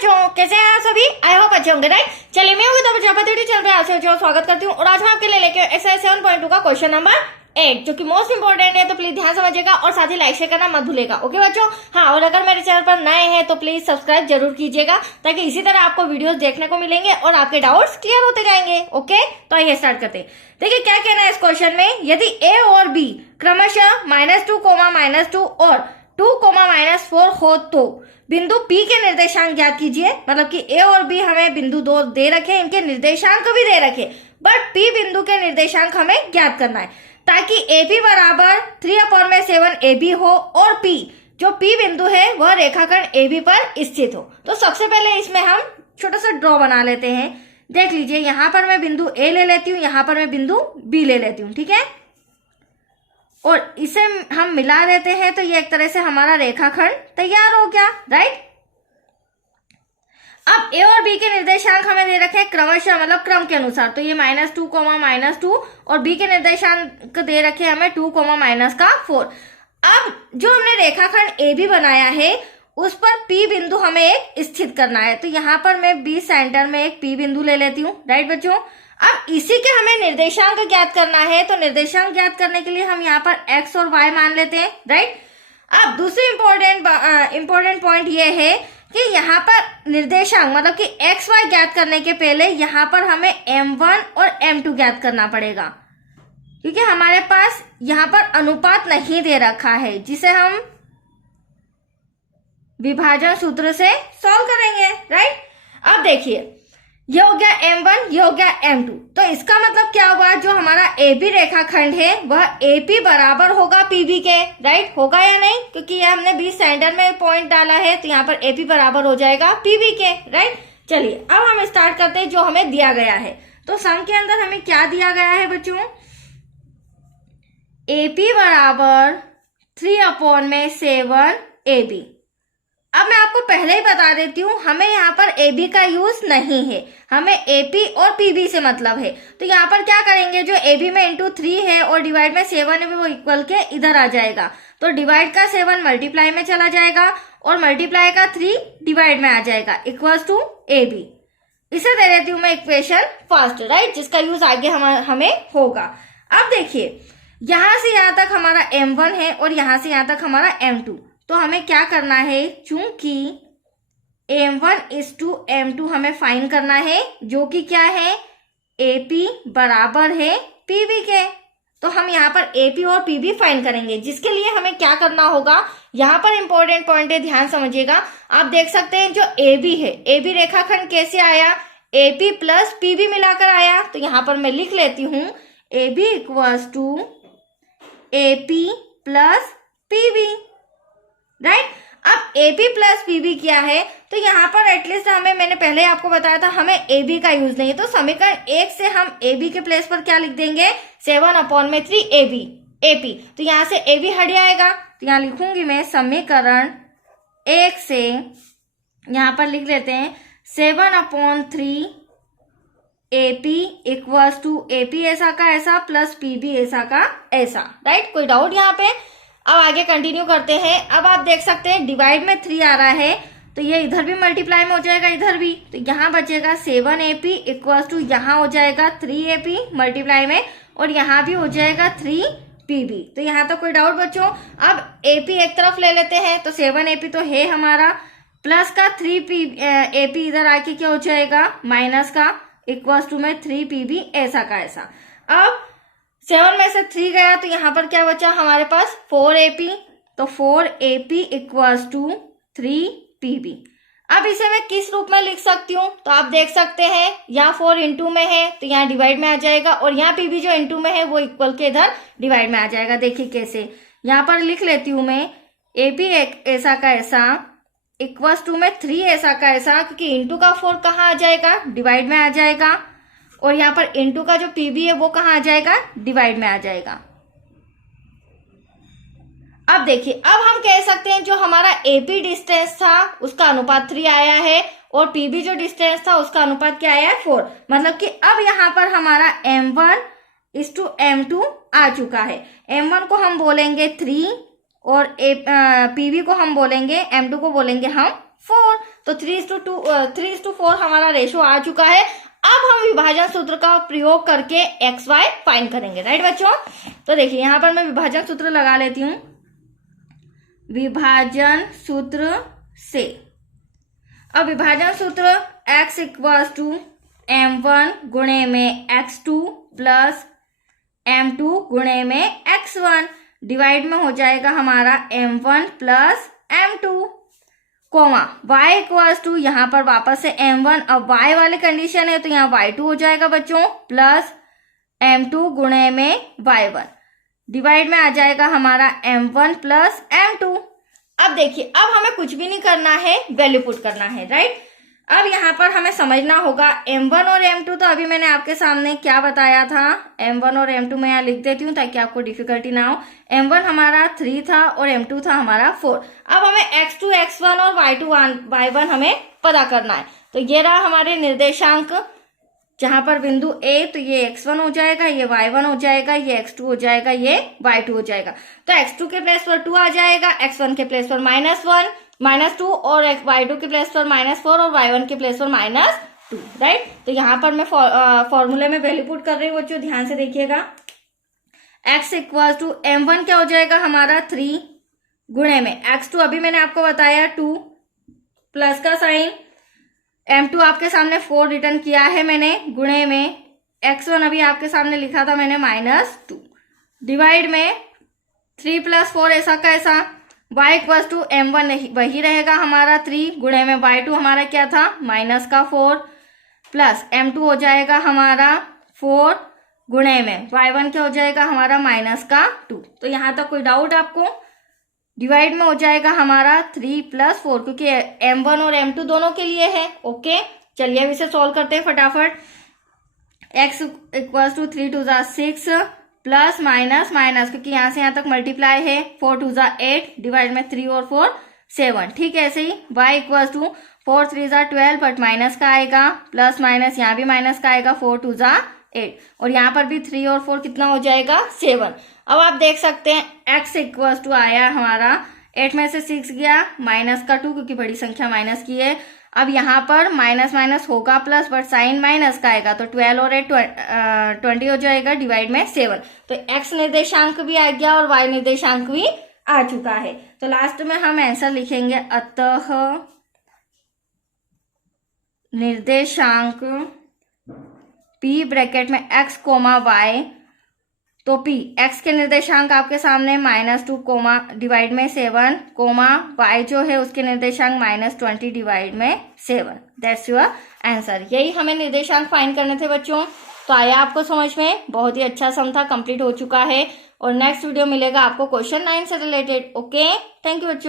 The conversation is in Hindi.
बच्चों, कैसे हैं आप सभी? आई होप अच्छे होंगे, राइट। चलिए, मैं होगी तो प्रजापति चल रहा है, आपसे स्वागत करती हूँ। और आज मैं आपके लिए लेके एक्सरसाइज 7.2 का क्वेश्चन नंबर 8, जो कि मोस्ट इंपोर्टेंट है, तो प्लीज ध्यान समझिएगा और साथ ही लाइक शेयर करना मत भूलेगा। ओके बच्चों, हाँ, और अगर मेरे चैनल पर नए हैं तो प्लीज सब्सक्राइब जरूर कीजिएगा, ताकि इसी तरह आपको वीडियोस देखने को मिलेंगे और आपके डाउट्स क्लियर होते जाएंगे। ओके, तो आइए स्टार्ट करते हैं। देखिए क्या कहना है इस क्वेश्चन में। यदि ए और बी क्रमशः -2, -2 और 2, -4 हो तो बिंदु P के निर्देशांक ज्ञात कीजिए। मतलब कि A और B हमें बिंदु 2 दे रखे, इनके निर्देशांक भी दे रखे, बट P बिंदु के निर्देशांक हमें ज्ञात करना है, ताकि AP बराबर 3/7 AB हो और P जो P बिंदु है वह रेखाखंड AB पर स्थित हो। तो सबसे पहले इसमें हम छोटा सा ड्रॉ बना लेते हैं। देख लीजिए, यहाँ पर मैं बिंदु A ले लेती हूँ, यहाँ पर मैं बिंदु B ले लेती हूँ, ठीक है। और इसे हम मिला देते हैं तो ये एक तरह से हमारा रेखाखंड तैयार हो गया, राइट। अब ए और बी के निर्देशांक हमें दे रखे हैं क्रमशः, मतलब क्रम के अनुसार। तो ये -2, -2 और बी के निर्देशांक दे रखे हैं हमें 2, -4। अब जो हमने रेखाखंड ए बी बनाया है उस पर पी बिंदु हमें एक स्थित करना है। तो यहाँ पर मैं बी सेंटर में एक पी बिंदु ले लेती हूँ, राइट बच्चों। अब इसी के हमें निर्देशांक ज्ञात करना है, तो निर्देशांक ज्ञात करने के लिए हम यहाँ पर x और y मान लेते हैं, राइट। अब दूसरी इंपॉर्टेंट पॉइंट ये है कि यहाँ पर निर्देशांक मतलब कि x y ज्ञात करने के पहले यहाँ पर हमें m1 और m2 ज्ञात करना पड़ेगा, क्योंकि हमारे पास यहाँ पर अनुपात नहीं दे रखा है, जिसे हम विभाजन सूत्र से सॉल्व करेंगे, राइट। अब देखिए, ये हो गया m1, ये हो गया m2। तो इसका मतलब क्या हुआ, जो हमारा AB रेखाखंड है वह AP बराबर होगा PB के, राइट। होगा या नहीं, क्योंकि ये हमने B सेंटर में पॉइंट डाला है, तो यहाँ पर AP बराबर हो जाएगा PB के, राइट। चलिए अब हम स्टार्ट करते हैं जो हमें दिया गया है। तो सम के अंदर हमें क्या दिया गया है बच्चों, AP बराबर 3/7 AB। अब मैं आपको पहले ही बता देती हूँ, हमें यहाँ पर AB का यूज नहीं है, हमें AP और PB से मतलब है। तो यहाँ पर क्या करेंगे, जो AB में इंटू 3 है और डिवाइड में 7 है वो इक्वल के इधर आ जाएगा। तो डिवाइड का 7 मल्टीप्लाई में चला जाएगा और मल्टीप्लाई का 3 डिवाइड में आ जाएगा, इक्वल्स टू AB। इसे दे देती हूँ मैं इक्वेशन फर्स्ट, राइट, जिसका यूज आगे हमें होगा। अब देखिए, यहाँ से यहाँ तक हमारा M1 है और यहाँ से यहाँ तक हमारा M2। तो हमें क्या करना है, चूंकि M1:M2 हमें फाइंड करना है, जो कि क्या है, AP बराबर है PB के। तो हम यहाँ पर AP और PB फाइंड करेंगे, जिसके लिए हमें क्या करना होगा, यहाँ पर इंपॉर्टेंट पॉइंट है, ध्यान समझिएगा। आप देख सकते हैं जो AB है, AB रेखाखंड कैसे आया, AP प्लस PB मिलाकर आया। तो यहाँ पर मैं लिख लेती हूँ AB = AP plus PB, right. अब AB प्लस PB क्या है, तो यहाँ पर एटलीस्ट मैंने पहले आपको बताया था, हमें AB का यूज नहीं है। तो समीकरण 1 से हम AB के प्लेस पर क्या लिख देंगे, 7/3 AP। तो यहाँ से AB हट जाएगा, तो यहाँ लिखूंगी मैं समीकरण 1 से, यहाँ पर लिख लेते हैं 7/3 AP = AP ऐसा का ऐसा प्लस PB ऐसा का ऐसा, राइट। कोई डाउट यहाँ पे? अब आगे कंटिन्यू करते हैं। अब आप देख सकते हैं डिवाइड में 3 आ रहा है, तो ये इधर भी मल्टीप्लाई में हो जाएगा, इधर भी। तो यहाँ बचेगा 7AP = यहाँ हो जाएगा 3AP मल्टीप्लाई में, और यहाँ भी हो जाएगा 3PB। तो यहाँ तो कोई डाउट बच्चों? अब AP एक तरफ ले लेते हैं, तो 7AP तो है हमारा, प्लस का 3AP इधर आके क्या हो जाएगा, माइनस का, = में 3PB ऐसा का ऐसा। अब 7 में से 3 गया, तो यहाँ पर क्या बचा हमारे पास, 4AP। तो 4AP = 3PB। अब इसे मैं किस रूप में लिख सकती हूँ, तो आप देख सकते हैं यहाँ 4 इंटू में है, तो यहाँ डिवाइड में आ जाएगा, और यहाँ PB जो इंटू में है वो इक्वल के इधर डिवाइड में आ जाएगा। देखिए कैसे, यहाँ पर लिख लेती हूँ मैं AP ऐसा का ऐसा = में 3 ऐसा का ऐसा, क्योंकि इंटू का 4 कहाँ आ जाएगा, डिवाइड में आ जाएगा, और यहाँ पर इंटू का जो PB है वो कहाँ आ जाएगा, डिवाइड में आ जाएगा। अब देखिए, अब हम कह सकते हैं जो हमारा AP डिस्टेंस था उसका अनुपात 3 आया है, और PB जो डिस्टेंस था उसका अनुपात क्या आया है, 4। मतलब कि अब यहाँ पर हमारा M1:M2 आ चुका है। M1 को हम बोलेंगे 3 और PB को हम बोलेंगे, M2 को बोलेंगे हम 4। तो 3:4 हमारा रेशो आ चुका है। अब हम विभाजन सूत्र का प्रयोग करके XY फाइंड करेंगे, राइट बच्चों। तो देखिए यहाँ पर मैं विभाजन सूत्र लगा लेती हूँ। विभाजन सूत्र से अब विभाजन सूत्र x इक्वल्स टू m1 गुणे में x2 प्लस m2 गुणे में x1 डिवाइड में हो जाएगा हमारा m1 plus m2 comma y equals to यहाँ पर वापस से m1, अब y वाली कंडीशन है तो यहाँ y2 हो जाएगा बच्चों प्लस m2 गुणे में y1 डिवाइड में आ जाएगा हमारा m1 प्लस m2। अब देखिए अब हमें कुछ भी नहीं करना है, वैल्यू पुट करना है, राइट। अब यहाँ पर हमें समझना होगा m1 और m2, तो अभी मैंने आपके सामने क्या बताया था, m1 और m2 मैं यहाँ लिख देती हूँ ताकि आपको डिफिकल्टी ना हो। m1 हमारा 3 था और m2 था हमारा 4। अब हमें x2 x1 और y2 y1 हमें पता करना है। तो ये रहा हमारे निर्देशांक, जहां पर बिंदु A, तो ये x1 हो जाएगा, ये y1 हो जाएगा, ये x2 हो जाएगा, ये y2 हो जाएगा। तो x2 के प्लेस पर 2 आ जाएगा, x1 के प्लेस पर -1 -2 और y2 के प्लेस पर -4 और y1 के प्लेस पर -2, राइट। तो यहाँ पर मैं फॉर्मूले में वैल्यू पुट कर रही हूँ बच्चों, ध्यान से देखिएगा। x इक्वल टू m1 क्या हो जाएगा हमारा 3 गुणे में x2 अभी मैंने आपको बताया 2 प्लस का साइन, m2 आपके सामने 4 रिटर्न किया है मैंने, गुणे में x1 अभी आपके सामने लिखा था मैंने -2 डिवाइड में 3 + 4 ऐसा का ऐसा, y इक्वल टू m1 वही रहेगा हमारा 3 गुणे में y2 हमारा क्या था -4 प्लस m2 हो जाएगा हमारा 4 गुणे में y1 क्या हो जाएगा हमारा -2। तो यहाँ तक कोई डाउट आपको? डिवाइड में हो जाएगा हमारा 3 + 4 क्योंकि m1 और m2 दोनों के लिए है। ओके चलिए अब इसे सॉल्व करते हैं फटाफट। x equal to 3 2 6 plus minus minus क्योंकि यहाँ से यहाँ तक मल्टीप्लाई है, 4 2 8 डिवाइड में 3 और 4 7। ठीक है ऐसे ही y equal to 4 3 12 but minus का आएगा, प्लस माइनस यहाँ भी माइनस का आएगा, 4 2 8 और यहाँ पर भी 3 और 4 कितना हो जाएगा 7। अब आप देख सकते हैं x इक्वल टू आया हमारा 8 में से 6 गया, माइनस का 2 क्योंकि बड़ी संख्या माइनस की है। अब यहाँ पर माइनस माइनस होगा प्लस बट साइन माइनस का आएगा, तो 12 और 8 20 हो जाएगा डिवाइड में 7। तो x निर्देशांक भी आ गया और y निर्देशांक भी आ चुका है। तो लास्ट में हम आंसर लिखेंगे अतः निर्देशांक p ब्रैकेट में x कोमा y, तो p x के निर्देशांक आपके सामने -2 कोमा डिवाइड में 7 कोमा y जो है उसके निर्देशांक -20 डिवाइड में 7। That's your answer. यही हमें निर्देशांक फाइंड करने थे बच्चों। तो आया आपको समझ में? बहुत ही अच्छा सम था, कंप्लीट हो चुका है और नेक्स्ट वीडियो मिलेगा आपको क्वेश्चन 9 से रिलेटेड। ओके थैंक यू बच्चों।